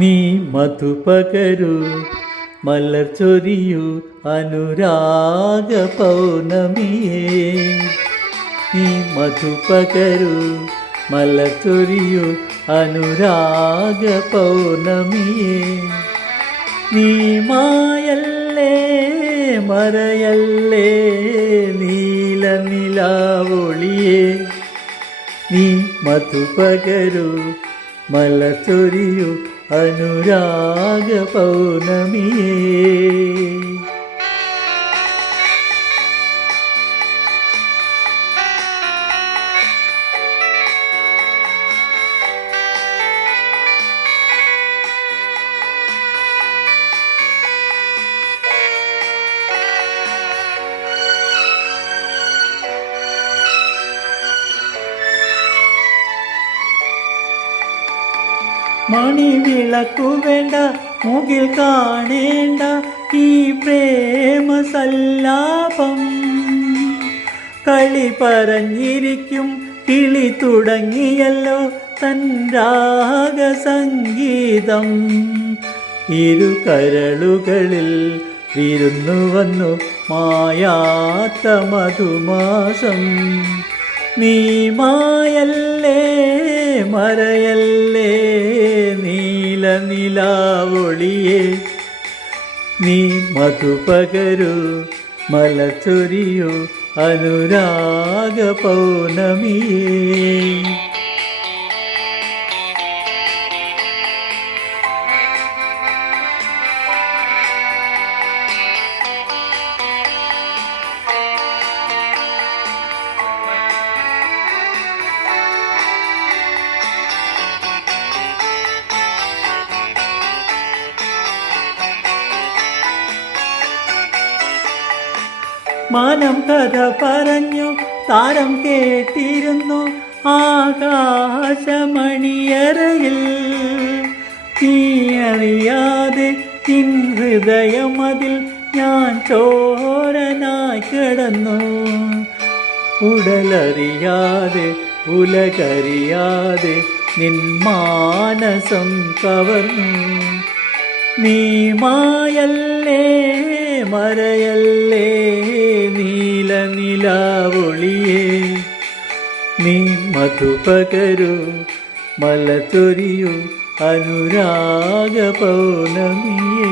നീ മധുപകരു മലർ ചൊരിയൂ അനുരാഗ പൗർണമിയേ. നീ മധുപകരു മലർ ചൊരിയൂ അനുരാഗ പൗർണമിയേ. നീ മായല്ലേ മറയല്ലേ നീല നിലാവൊളിയേ. നീ മധുപകരു മലർ ചൊരിയൂ അനുരാഗ പൗർണമിയേ. മണിവിളക്കു വേണ്ട മുകിൽ കാണേണ്ട ഈ പ്രേമ സല്ലാപം. കളി പറഞ്ഞിരിക്കും കിളി തുടങ്ങിയല്ലോ തൻ രാഗസംഗീതം. ഇരു കരളുകളിൽ വിരുന്നു വന്നു മായാത്ത മധുമാസം. നീ മായല്ലേ മറയല്ലേ നീല നിലാവൊളിയേ. നീ മധുപകരു മലർ ചൊരിയൂ അനുരാഗ പൗർണമിയേ. മാനം കഥ പറഞ്ഞു താരം കേട്ടിരുന്നു ആകാശമണിയറയിൽ. നീ അറിയാതെ നിൻ ഹൃദയമതിൽ ഞാൻ ചോരനായി കിടന്നു. ഉടലറിയാതെ ഉലകരിയാതെ നിൻ മാനസം കവർന്നു. നീ മായല്ലേ മറയല്ലേ നീല നിലാവൊളിയേ. നീ മധുപകരു മലർ ചൊരിയൂ അനുരാഗ പൗർണമിയേ.